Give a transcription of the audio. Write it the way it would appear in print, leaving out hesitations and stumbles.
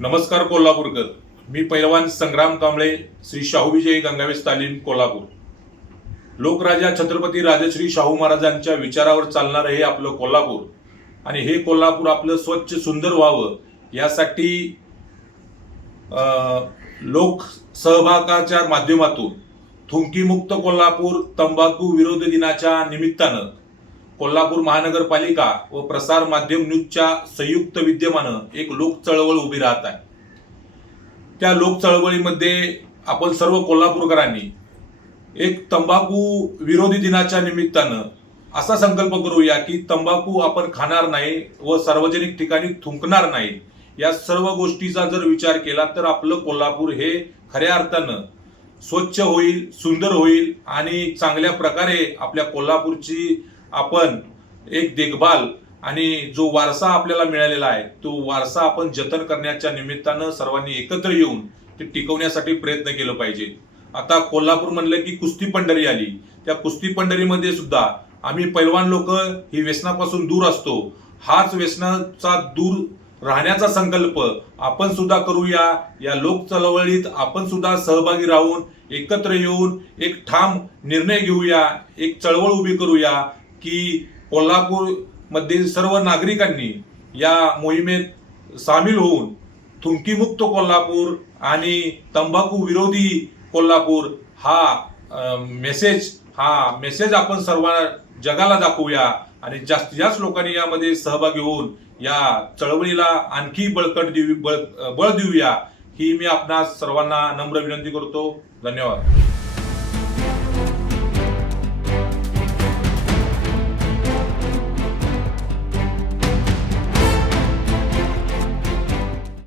नमस्कार कोल्हापूरकर. मी पैलवान संग्राम कांबळे, श्री शाहू विजयी गंगावेश तालीम कोल्हापूर. लोकराजा छत्रपती राजश्री शाहू महाराजांच्या विचारावर चालणारं हे आपलं कोल्हापूर आणि हे कोल्हापूर आपलं स्वच्छ सुंदर व्हावं यासाठी लोक सहभागाच्या माध्यमातून थुंकीमुक्त कोल्हापूर तंबाखू विरोध दिनाच्या निमित्तानं कोल्हापूर महानगरपालिका व प्रसार माध्यम न्यूजच्या संयुक्त विद्यमानं एक लोक चळवळ उभी राहत आहे. त्या लोक चळवळीमध्ये आपण सर्व कोल्हापूरकरांनी एक तंबाखू विरोधी दिनाच्या निमित्तानं असा संकल्प करूया की तंबाखू आपण खाणार नाही व सार्वजनिक ठिकाणी थुंकणार नाही. या सर्व गोष्टीचा जर विचार केला तर आपलं कोल्हापूर हे खऱ्या अर्थानं स्वच्छ होईल, सुंदर होईल आणि चांगल्या प्रकारे आपल्या कोल्हापूरची आपण एक देखभाल आणि जो वारसा आपल्याला मिळालेला आहे तो वारसा आपण जतन करण्याच्या निमित्तानं सर्वांनी एकत्र येऊन ते टिकवण्यासाठी प्रयत्न केला पाहिजे. आता कोल्हापूर म्हणलं की कुस्ती पंढरी आली. त्या कुस्ती पंढरीमध्ये सुद्धा आम्ही पैलवान लोक ही व्यसनापासून दूर असतो. हाच व्यसनाचा दूर राहण्याचा संकल्प आपण सुद्धा करूया. या लोक चळवळीत आपण सुद्धा सहभागी राहून एकत्र येऊन एक ठाम निर्णय घेऊया, एक चळवळ उभी करूया की कोल्हापूर मध्ये सर्व नागरिकांनी या मोहिमेत सामील होऊन थुंकीमुक्त कोल्हापूर आणि तंबाखू विरोधी कोल्हापूर हा मेसेज आपण सर्व जगाला दाखवूया आणि जास्तीत जास्त लोकांनी यामध्ये सहभागी होऊन या चळवळीला आणखी बळ देऊया ही मी आपणा सर्वांना नम्र विनंती करतो. धन्यवाद.